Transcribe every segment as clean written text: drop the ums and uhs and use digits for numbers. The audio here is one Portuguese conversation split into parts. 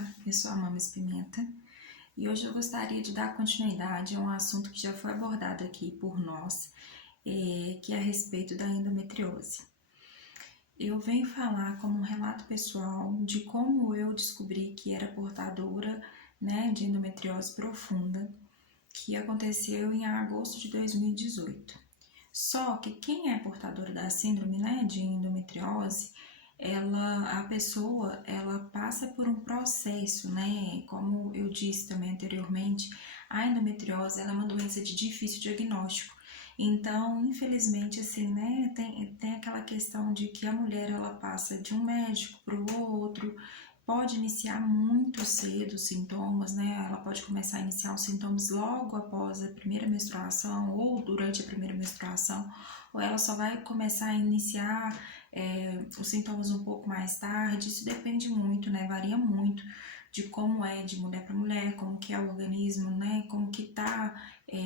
Olá, eu sou a Mames Pimenta e hoje eu gostaria de dar continuidade a um assunto que já foi abordado aqui por nós, que é a respeito da endometriose. Eu venho falar como um relato pessoal de como eu descobri que era portadora, de endometriose profunda, que aconteceu em agosto de 2018. Só que quem é portadora da síndrome, de endometriose, a pessoa, ela passa por um processo, como eu disse também anteriormente, a endometriose, ela é uma doença de difícil diagnóstico. Então, infelizmente, assim, tem aquela questão de que a mulher, ela passa de um médico para o outro, pode iniciar muito cedo os sintomas, ela pode começar a iniciar os sintomas logo após a primeira menstruação ou durante a primeira menstruação, ou ela só vai começar a iniciar os sintomas um pouco mais tarde. Isso depende muito, varia muito de como é de mulher para mulher, como que é o organismo, como que está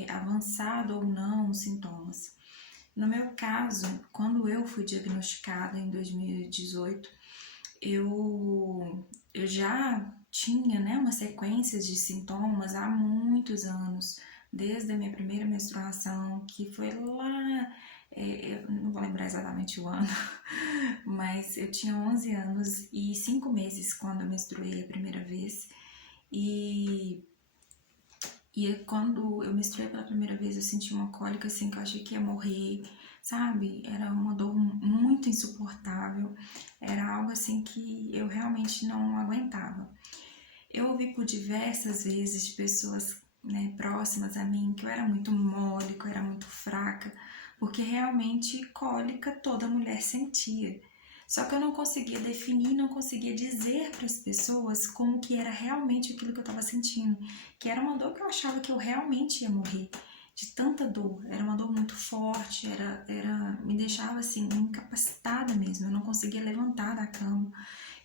avançado ou não os sintomas. No meu caso, quando eu fui diagnosticada em 2018, eu já tinha uma sequência de sintomas há muitos anos, desde a minha primeira menstruação, que foi lá, eu não vou lembrar exatamente o ano, mas eu tinha 11 anos e 5 meses quando eu menstruei a primeira vez. E quando eu menstruei pela primeira vez, eu senti uma cólica assim que eu achei que ia morrer, sabe? Era uma dor muito insuportável, era algo assim que eu realmente não aguentava. Eu ouvi por diversas vezes de pessoas próximas a mim que eu era muito mole, que eu era muito fraca, porque realmente cólica toda mulher sentia. Só que eu não conseguia definir, não conseguia dizer para as pessoas como que era realmente aquilo que eu estava sentindo, que era uma dor que eu achava que eu realmente ia morrer, de tanta dor. Era uma dor muito forte, me deixava assim incapacitada mesmo, eu não conseguia levantar da cama.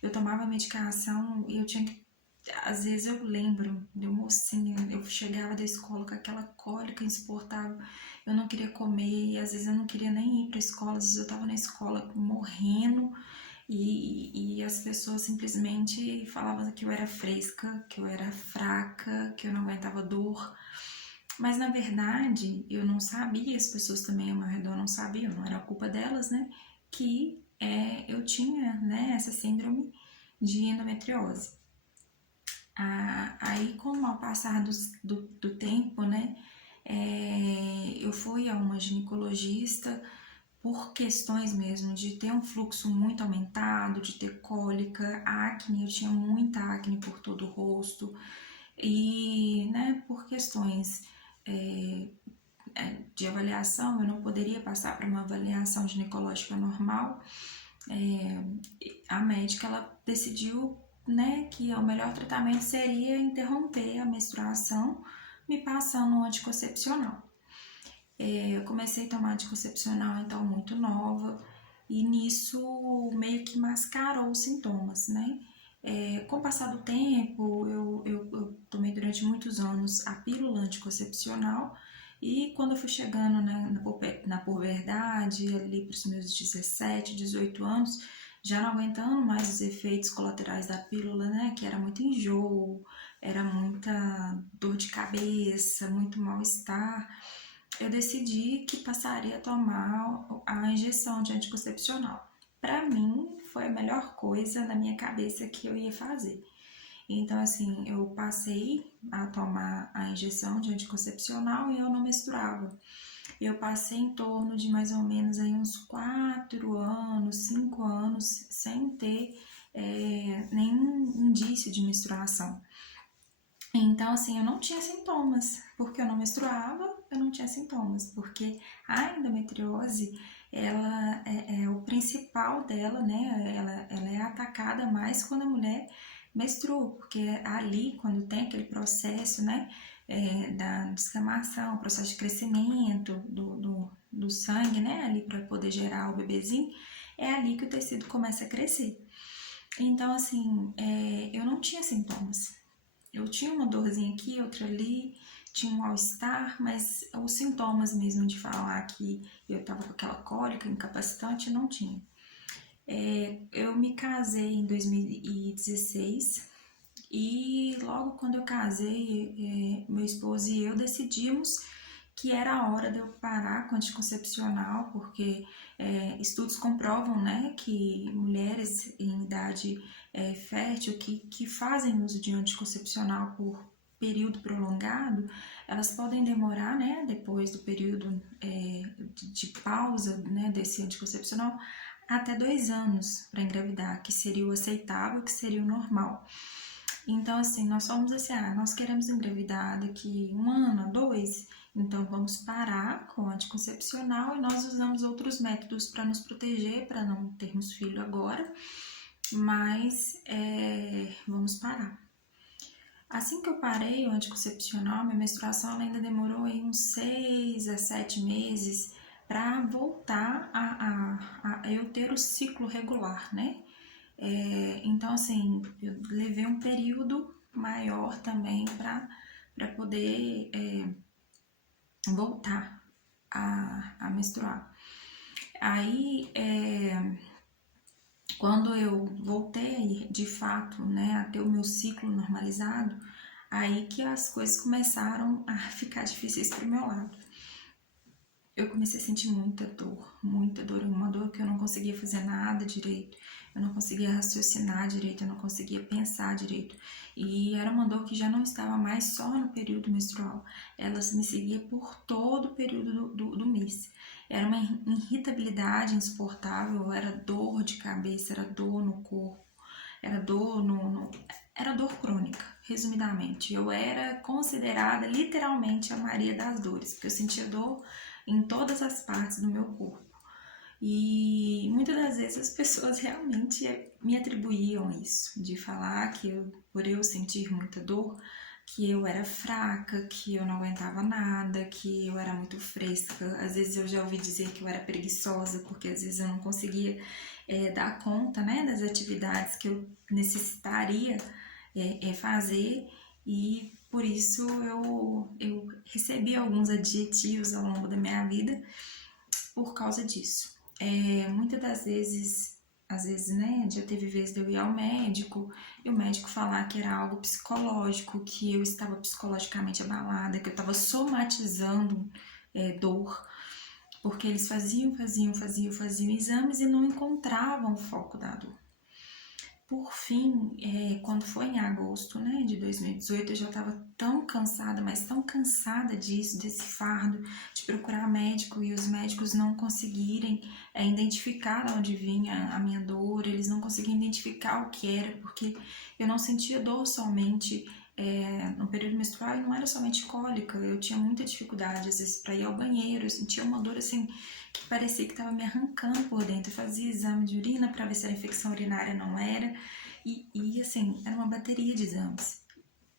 Eu tomava medicação e eu tinha que, às vezes eu lembro de uma mocinha, eu chegava da escola com aquela cólica insuportável, eu não queria comer, e às vezes eu não queria nem ir para a escola, às vezes eu estava na escola morrendo, e as pessoas simplesmente falavam que eu era fresca, que eu era fraca, que eu não aguentava dor. Mas na verdade eu não sabia, as pessoas também ao meu redor não sabiam, não era culpa delas, que eu tinha essa síndrome de endometriose. Aí, com o passar do tempo, eu fui a uma ginecologista por questões mesmo de ter um fluxo muito aumentado, de ter cólica, acne, eu tinha muita acne por todo o rosto, e por questões de avaliação, eu não poderia passar para uma avaliação ginecológica normal. A médica, ela decidiu que o melhor tratamento seria interromper a menstruação me passando um anticoncepcional. Eu comecei a tomar anticoncepcional então muito nova, e nisso meio que mascarou os sintomas, com o passar do tempo, eu tomei durante muitos anos a pílula anticoncepcional, e quando eu fui chegando na puberdade, ali para os meus 17, 18 anos, já não aguentando mais os efeitos colaterais da pílula, que era muito enjoo, era muita dor de cabeça, muito mal-estar, eu decidi que passaria a tomar a injeção de anticoncepcional. Para mim, foi a melhor coisa na minha cabeça que eu ia fazer. Então, assim, eu passei a tomar a injeção de anticoncepcional e eu não menstruava. Eu passei em torno de mais ou menos aí uns 4 anos, 5 anos, sem ter nenhum indício de menstruação. Então, assim, eu não tinha sintomas, porque eu não menstruava, eu não tinha sintomas, porque a endometriose, ela o principal dela, ela é atacada mais quando a mulher menstrua, porque ali, quando tem aquele processo, da descamação, o processo de crescimento do sangue, ali para poder gerar o bebezinho, é ali que o tecido começa a crescer. Então, assim, eu não tinha sintomas. Eu tinha uma dorzinha aqui, outra ali, tinha um mal-estar, mas os sintomas mesmo de falar que eu tava com aquela cólica incapacitante, não tinha. Eu me casei em 2016, E logo quando eu casei, meu esposo e eu decidimos que era a hora de eu parar com o anticoncepcional, porque estudos comprovam, né, que mulheres em idade fértil que fazem uso de anticoncepcional por período prolongado, elas podem demorar, né, depois do período de pausa, né, desse anticoncepcional, até 2 anos para engravidar, que seria o aceitável, que seria o normal. Então, assim, nós somos assim, nós queremos engravidar daqui 1 ano, 2, então vamos parar com o anticoncepcional e nós usamos outros métodos para nos proteger, para não termos filho agora, mas vamos parar. Assim que eu parei o anticoncepcional, minha menstruação ainda demorou aí uns 6 a 7 meses para voltar a eu ter o ciclo regular, né? Então, assim, eu levei um período maior também para poder voltar a menstruar. Aí, quando eu voltei de fato, né, a ter o meu ciclo normalizado, aí que as coisas começaram a ficar difíceis para o meu lado. Eu comecei a sentir muita dor, uma dor que eu não conseguia fazer nada direito, eu não conseguia raciocinar direito, eu não conseguia pensar direito. E era uma dor que já não estava mais só no período menstrual, ela me seguia por todo o período do mês. Era uma irritabilidade insuportável, era dor de cabeça, era dor no corpo, era dor era dor crônica, resumidamente. Eu era considerada literalmente a Maria das Dores, porque eu sentia dor em todas as partes do meu corpo. E muitas das vezes as pessoas realmente me atribuíam isso, de falar que por eu sentir muita dor, que eu era fraca, que eu não aguentava nada, que eu era muito fresca. Às vezes eu já ouvi dizer que eu era preguiçosa, porque às vezes eu não conseguia dar conta, né, das atividades que eu necessitaria fazer, e por isso eu recebi alguns adjetivos ao longo da minha vida por causa disso. Muitas das vezes, às vezes, né, já teve vezes de eu ir ao médico e o médico falar que era algo psicológico, que eu estava psicologicamente abalada, que eu estava somatizando dor, porque eles faziam exames e não encontravam o foco da dor. Por fim, quando foi em agosto, né, de 2018, eu já estava tão cansada, mas tão cansada disso, desse fardo, de procurar médico e os médicos não conseguirem identificar de onde vinha a minha dor, eles não conseguiam identificar o que era, porque eu não sentia dor somente no período menstrual, e não era somente cólica, eu tinha muita dificuldade, às vezes, para ir ao banheiro, eu sentia uma dor assim, que parecia que estava me arrancando por dentro. Eu fazia exame de urina para ver se era infecção urinária, não era, e assim, era uma bateria de exames.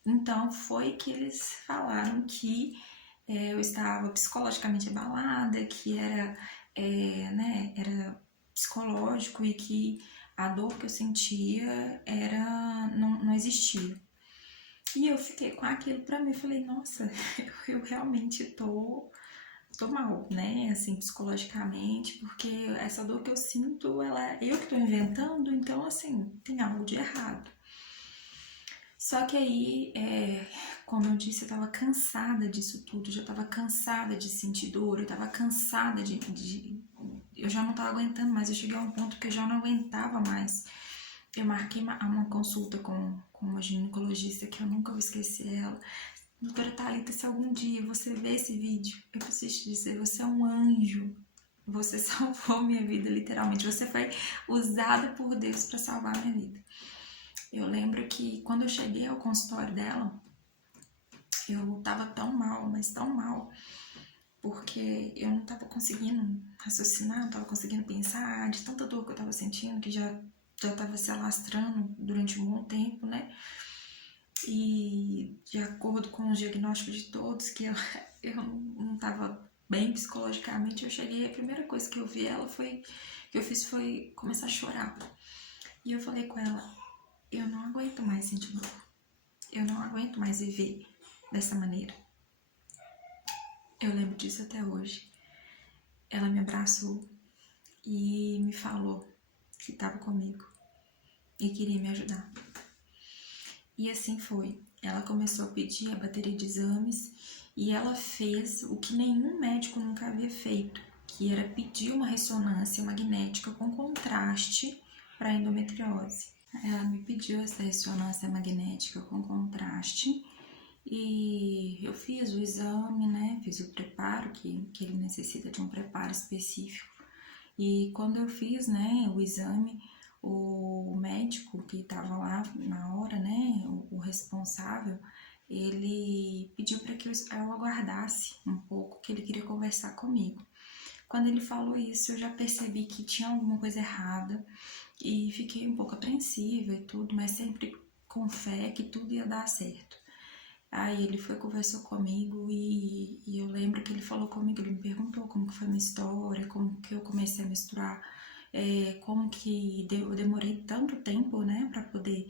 Então foi que eles falaram que eu estava psicologicamente abalada, que era, era psicológico, e que a dor que eu sentia não existia. E eu fiquei com aquilo pra mim, falei, nossa, eu realmente tô mal, né, assim, psicologicamente, porque essa dor que eu sinto, eu que tô inventando, então, assim, tem algo de errado. Só que aí, como eu disse, eu tava cansada disso tudo, já tava cansada de sentir dor, eu tava cansada eu já não tava aguentando mais, eu cheguei a um ponto que eu já não aguentava mais. Eu marquei uma consulta com uma ginecologista que eu nunca vou esquecer ela. Doutora Thalita, se algum dia você ver esse vídeo, eu preciso te dizer, você é um anjo. Você salvou minha vida, literalmente. Você foi usada por Deus para salvar minha vida. Eu lembro que quando eu cheguei ao consultório dela, eu tava tão mal, mas tão mal, porque eu não tava conseguindo raciocinar, não tava conseguindo pensar, de tanta dor que eu tava sentindo, que já tava se alastrando durante um bom tempo, né? E de acordo com o diagnóstico de todos, que eu não estava bem psicologicamente, eu cheguei, a primeira coisa que eu vi que eu fiz foi começar a chorar. E eu falei com ela, eu não aguento mais sentir dor, eu não aguento mais viver dessa maneira. Eu lembro disso até hoje. Ela me abraçou e me falou que estava comigo e queria me ajudar. E assim foi. Ela começou a pedir a bateria de exames e ela fez o que nenhum médico nunca havia feito, que era pedir uma ressonância magnética com contraste para endometriose. Ela me pediu essa ressonância magnética com contraste e eu fiz o exame, né? Fiz o preparo, que ele necessita de um preparo específico. E quando eu fiz, né, o exame, o médico que estava lá na hora, né, o responsável, ele pediu para que eu aguardasse um pouco, que ele queria conversar comigo. Quando ele falou isso, eu já percebi que tinha alguma coisa errada e fiquei um pouco apreensiva e tudo, mas sempre com fé que tudo ia dar certo. Aí ele foi, conversou comigo e eu lembro que ele falou comigo, ele me perguntou como que foi a minha história, como que eu comecei a menstruar, como que eu demorei tanto tempo, né, para poder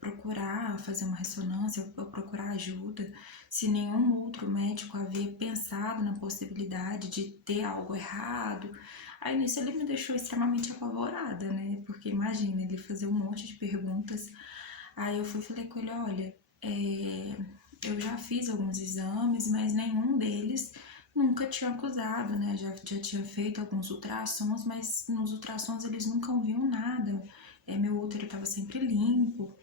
procurar fazer uma ressonância, procurar ajuda, se nenhum outro médico havia pensado na possibilidade de ter algo errado. Aí nisso ele me deixou extremamente apavorada, né, porque imagina, ele fazer um monte de perguntas. Aí eu falei com ele, olha, eu já fiz alguns exames, mas nenhum deles nunca tinha acusado, né? Já tinha feito alguns ultrassons, mas nos ultrassons eles nunca viam nada. Meu útero estava sempre limpo.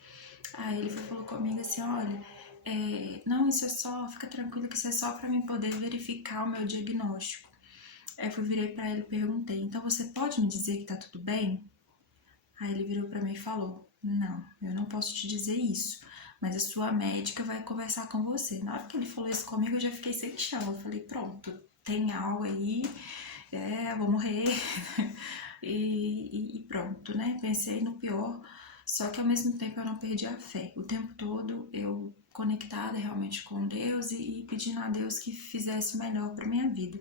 Aí ele falou comigo assim, olha, não, isso é só, fica tranquilo que isso é só para mim poder verificar o meu diagnóstico. Aí eu virei para ele e perguntei, então você pode me dizer que tá tudo bem? Aí ele virou para mim e falou, não, eu não posso te dizer isso, mas a sua médica vai conversar com você. Na hora que ele falou isso comigo, eu já fiquei sem chão. Eu falei, pronto, tem algo aí, vou morrer. e pronto, né? Pensei no pior, só que ao mesmo tempo eu não perdi a fé. O tempo todo eu conectada realmente com Deus e pedindo a Deus que fizesse o melhor para minha vida.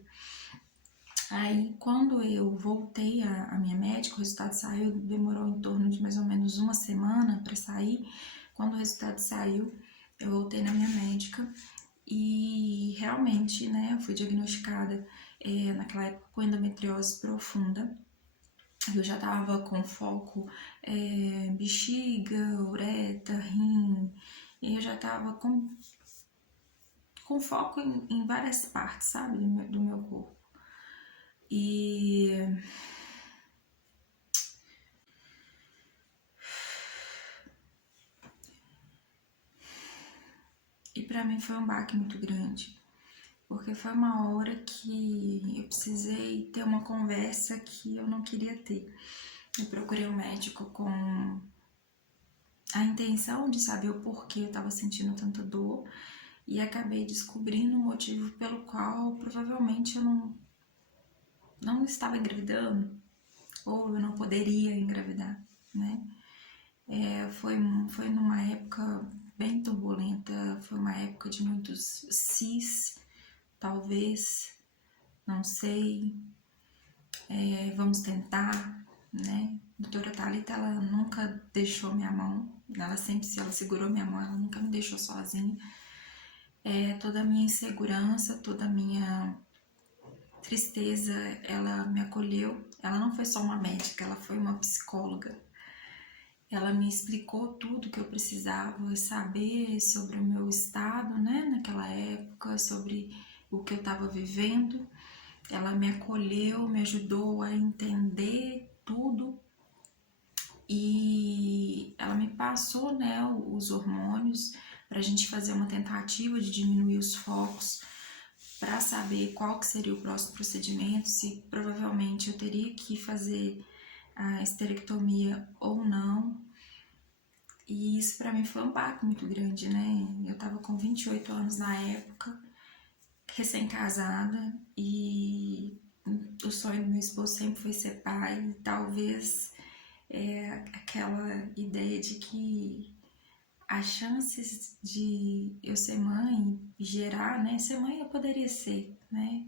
Aí, quando eu voltei a minha médica, o resultado saiu, demorou em torno de mais ou menos uma semana para sair. Quando o resultado saiu, eu voltei na minha médica e realmente, né, eu fui diagnosticada naquela época com endometriose profunda. Eu já tava com foco bexiga, uretra, rim, e eu já tava com foco em várias partes, sabe, do meu corpo. E para mim foi um baque muito grande, porque foi uma hora que eu precisei ter uma conversa que eu não queria ter. Eu procurei um médico com a intenção de saber o porquê eu estava sentindo tanta dor e acabei descobrindo o motivo pelo qual provavelmente eu não estava engravidando ou eu não poderia engravidar, né? Foi numa época bem turbulenta, foi uma época de muitos cis, talvez, não sei, vamos tentar, né? A doutora Thalita, ela nunca deixou minha mão, ela sempre, se ela segurou minha mão, ela nunca me deixou sozinha. Toda a minha insegurança, toda a minha tristeza, ela me acolheu. Ela não foi só uma médica, ela foi uma psicóloga. Ela me explicou tudo que eu precisava saber sobre o meu estado, né, naquela época, sobre o que eu estava vivendo. Ela me acolheu, me ajudou a entender tudo e ela me passou, né, os hormônios para a gente fazer uma tentativa de diminuir os focos para saber qual que seria o próximo procedimento, se provavelmente eu teria que fazer a esterectomia ou não. E isso para mim foi um baque muito grande, né? Eu tava com 28 anos na época, recém-casada, e o sonho do meu esposo sempre foi ser pai. E talvez aquela ideia de que as chances de eu ser mãe, gerar, né? Ser mãe eu poderia ser, né?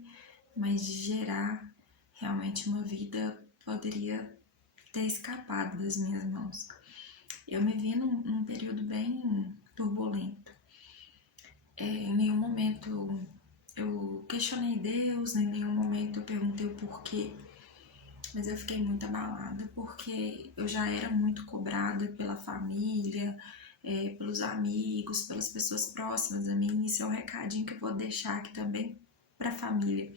Mas de gerar realmente uma vida poderia ter escapado das minhas mãos. Eu me vi num período bem turbulento. Em nenhum momento eu questionei Deus, em nenhum momento eu perguntei o porquê, mas eu fiquei muito abalada porque eu já era muito cobrada pela família, pelos amigos, pelas pessoas próximas a mim. Isso é um recadinho que eu vou deixar aqui também para a família,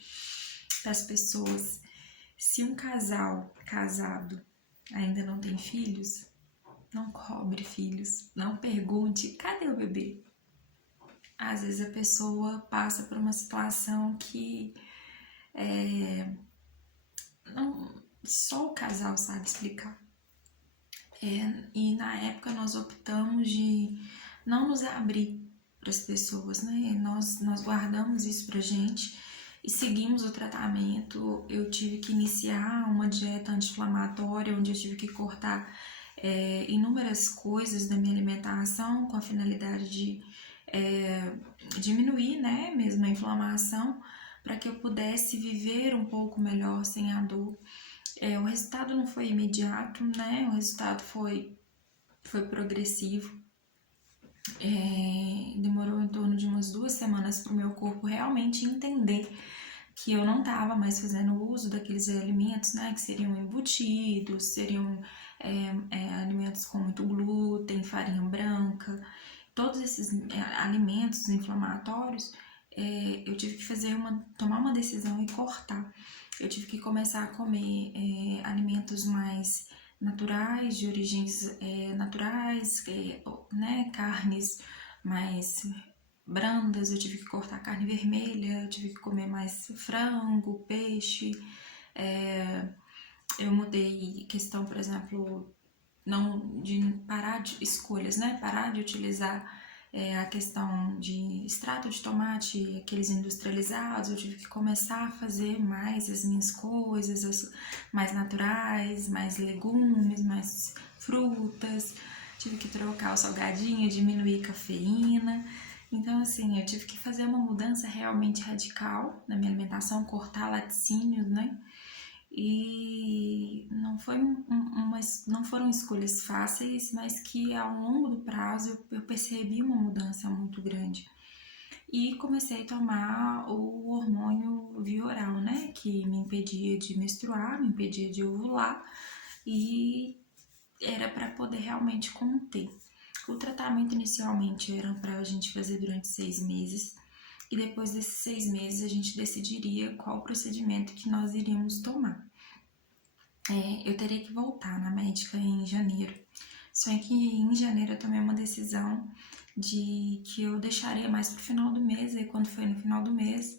para as pessoas. Se um casal casado ainda não tem filhos, não cobre filhos, não pergunte, cadê o bebê? Às vezes a pessoa passa por uma situação que não, só o casal sabe explicar. E na época nós optamos de não nos abrir para as pessoas, né? Nós guardamos isso pra gente e seguimos o tratamento. Eu tive que iniciar uma dieta anti-inflamatória, onde eu tive que cortar inúmeras coisas da minha alimentação com a finalidade de diminuir, né, mesmo a inflamação, para que eu pudesse viver um pouco melhor sem a dor. O resultado não foi imediato, né? O resultado foi progressivo. Demorou em torno de umas 2 semanas para o meu corpo realmente entender que eu não estava mais fazendo uso daqueles alimentos, né? Que seriam embutidos, seriam alimentos com muito glúten, farinha branca. Todos esses alimentos inflamatórios, eu tive que tomar uma decisão e cortar. Eu tive que começar a comer alimentos mais naturais, de origens naturais, né, carnes mais brandas. Eu tive que cortar carne vermelha, eu tive que comer mais frango, peixe. Eu mudei questão, por exemplo, não de parar de escolhas, né, parar de utilizar a questão de extrato de tomate, aqueles industrializados. Eu tive que começar a fazer mais as minhas coisas, mais naturais, mais legumes, mais frutas. Tive que trocar o salgadinho, diminuir a cafeína. Então, assim, eu tive que fazer uma mudança realmente radical na minha alimentação, cortar laticínios, né? E não foram escolhas fáceis, mas que ao longo do prazo eu percebi uma mudança muito grande. E comecei a tomar o hormônio via oral, né? Que me impedia de menstruar, me impedia de ovular, e era para poder realmente conter. O tratamento inicialmente era para a gente fazer durante 6 meses. E depois desses 6 meses a gente decidiria qual procedimento que nós iríamos tomar. Eu teria que voltar na médica em janeiro. Só que em janeiro eu tomei uma decisão de que eu deixaria mais pro final do mês. E quando foi no final do mês,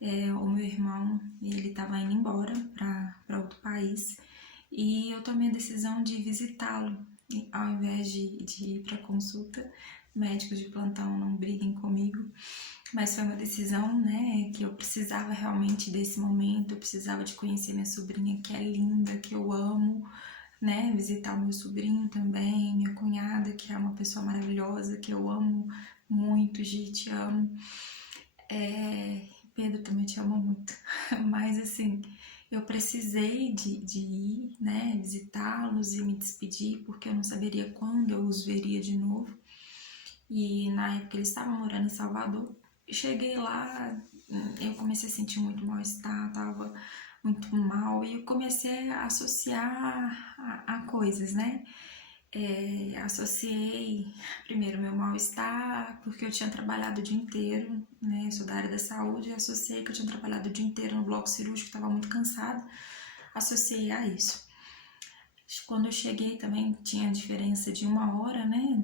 o meu irmão, ele estava indo embora para outro país. E eu tomei a decisão de visitá-lo, ao invés de ir para consulta. Médicos de plantão, não briguem comigo, mas foi uma decisão, né, que eu precisava realmente desse momento. Eu precisava de conhecer minha sobrinha, que é linda, que eu amo, né, visitar o meu sobrinho também, minha cunhada, que é uma pessoa maravilhosa, que eu amo muito. Gi, te amo. Pedro também te amo muito, mas assim, eu precisei de ir, né, visitá-los e me despedir, porque eu não saberia quando eu os veria de novo. E na época eles estavam morando em Salvador. Cheguei lá, eu comecei a sentir muito mal-estar, tava muito mal, e eu comecei a associar a coisas, né? Associei primeiro meu mal-estar, porque eu tinha trabalhado o dia inteiro, né? Eu sou da área da saúde, e associei que eu tinha trabalhado o dia inteiro no bloco cirúrgico, estava muito cansada, associei a isso. Quando eu cheguei também tinha a diferença de 1 hora, né,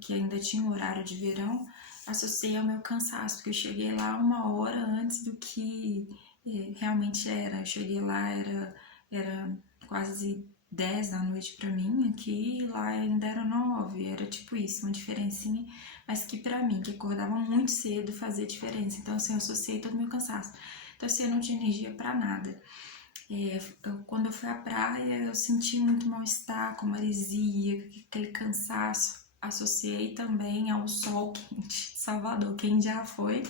que ainda tinha o horário de verão. Associei ao meu cansaço, porque eu cheguei lá 1 hora antes do que realmente era. Eu cheguei lá, era quase 10 da noite pra mim, aqui, lá ainda era 9, era tipo isso, uma diferencinha, mas que pra mim, que acordava muito cedo, fazia diferença. Então, assim, eu associei todo o meu cansaço. Então, assim, eu não tinha energia pra nada. Quando eu fui à praia, eu senti muito mal-estar, com maresia, aquele cansaço. Associei também ao sol quente de Salvador. Quem já foi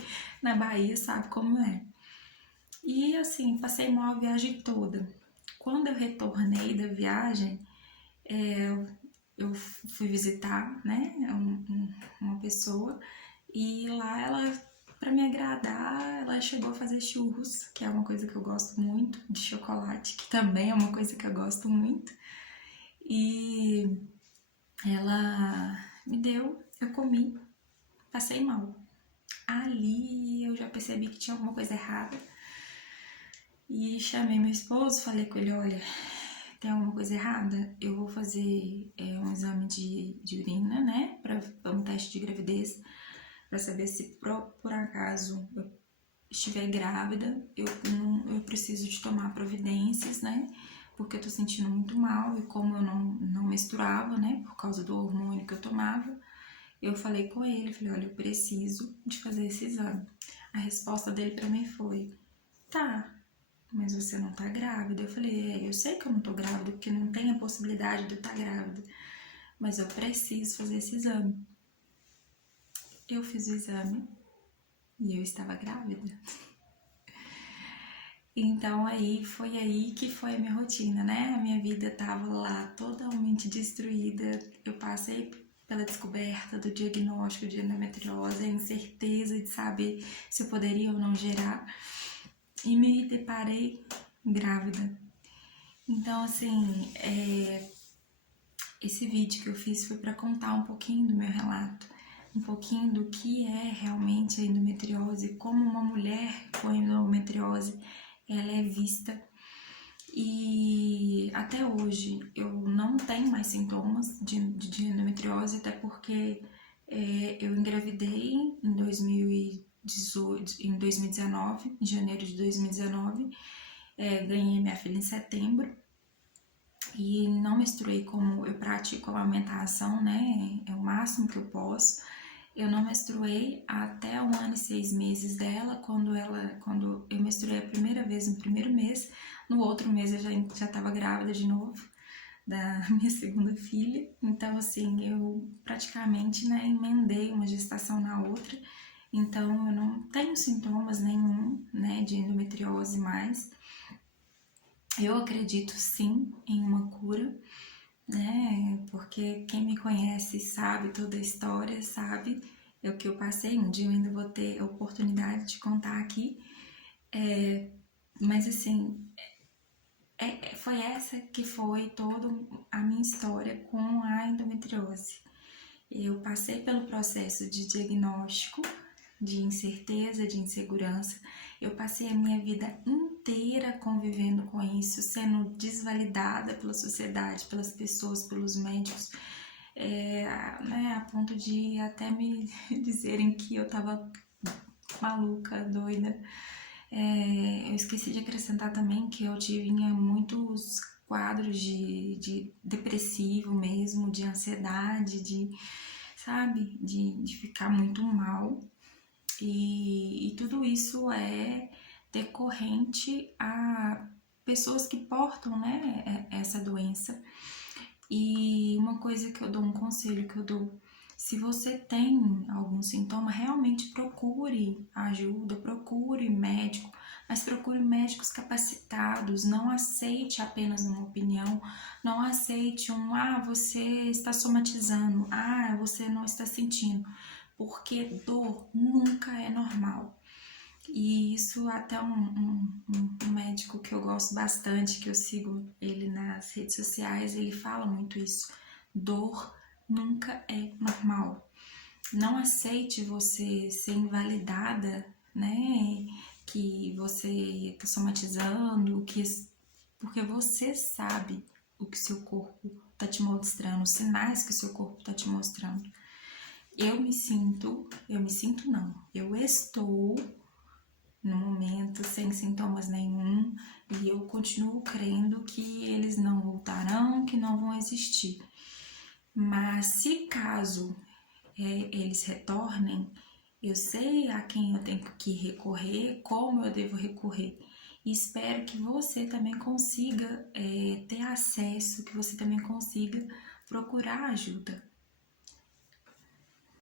na Bahia sabe como é. E assim, passei mal a viagem toda. Quando eu retornei da viagem, eu fui visitar, né, uma pessoa, e lá ela, para me agradar, ela chegou a fazer churros, que é uma coisa que eu gosto muito, de chocolate, que também é uma coisa que eu gosto muito. E ela me deu, eu comi, passei mal. Ali eu já percebi que tinha alguma coisa errada e chamei meu esposo, falei com ele, olha, tem alguma coisa errada? Eu vou fazer um exame de urina, né, para um teste de gravidez, para saber se por acaso eu estiver grávida, eu preciso de tomar providências, né, porque eu tô sentindo muito mal e como eu não menstruava, né, por causa do hormônio que eu tomava, eu falei com ele, falei, olha, eu preciso de fazer esse exame. A resposta dele pra mim foi, tá, mas você não tá grávida. Eu falei, eu sei que eu não tô grávida, porque não tem a possibilidade de eu estar grávida, mas eu preciso fazer esse exame. Eu fiz o exame e eu estava grávida. Então foi aí que foi a minha rotina, né? A minha vida tava lá totalmente destruída. Eu passei pela descoberta do diagnóstico de endometriose, a incerteza de saber se eu poderia ou não gerar, e me deparei grávida. Então, assim, esse vídeo que eu fiz foi para contar um pouquinho do meu relato, um pouquinho do que é realmente a endometriose, como uma mulher com endometriose ela é vista. E até hoje eu não tenho mais sintomas de endometriose, até porque eu engravidei em 2019, em janeiro de 2019, ganhei minha filha em setembro e não menstruei como eu pratico a amamentação, né? É o máximo que eu posso. Eu não menstruei até 1 ano e 6 meses dela, quando eu menstruei a primeira vez no primeiro mês, no outro mês eu já estava grávida de novo, da minha segunda filha. Então, assim, eu praticamente, né, emendei uma gestação na outra, então eu não tenho sintomas nenhum, né, de endometriose mais. Eu acredito sim em uma cura, né? Porque quem me conhece sabe toda a história, sabe o que eu passei. Um dia eu ainda vou ter a oportunidade de contar aqui. Mas assim, foi essa que foi toda a minha história com a endometriose. Eu passei pelo processo de diagnóstico, de incerteza, de insegurança. Eu passei a minha vida inteira convivendo com isso, sendo desvalidada pela sociedade, pelas pessoas, pelos médicos, né, a ponto de até me dizerem que eu tava maluca, doida. Eu esqueci de acrescentar também que eu tinha muitos quadros de depressivo mesmo, de ansiedade, sabe, de ficar muito mal. E tudo isso é decorrente a pessoas que portam, né, essa doença. E uma coisa que eu dou, um conselho que eu dou, se você tem algum sintoma, realmente procure ajuda, procure médico, mas procure médicos capacitados, não aceite apenas uma opinião, não aceite você está somatizando, você não está sentindo, porque dor nunca é normal. E isso até um médico que eu gosto bastante, que eu sigo ele nas redes sociais, ele fala muito isso. Dor nunca é normal. Não aceite você ser invalidada, né? Que você está somatizando, porque você sabe o que seu corpo está te mostrando, os sinais que o seu corpo está te mostrando. Eu estou no momento sem sintomas nenhum e eu continuo crendo que eles não voltarão, que não vão existir. Mas se caso eles retornem, eu sei a quem eu tenho que recorrer, como eu devo recorrer. E espero que você também consiga ter acesso, que você também consiga procurar ajuda.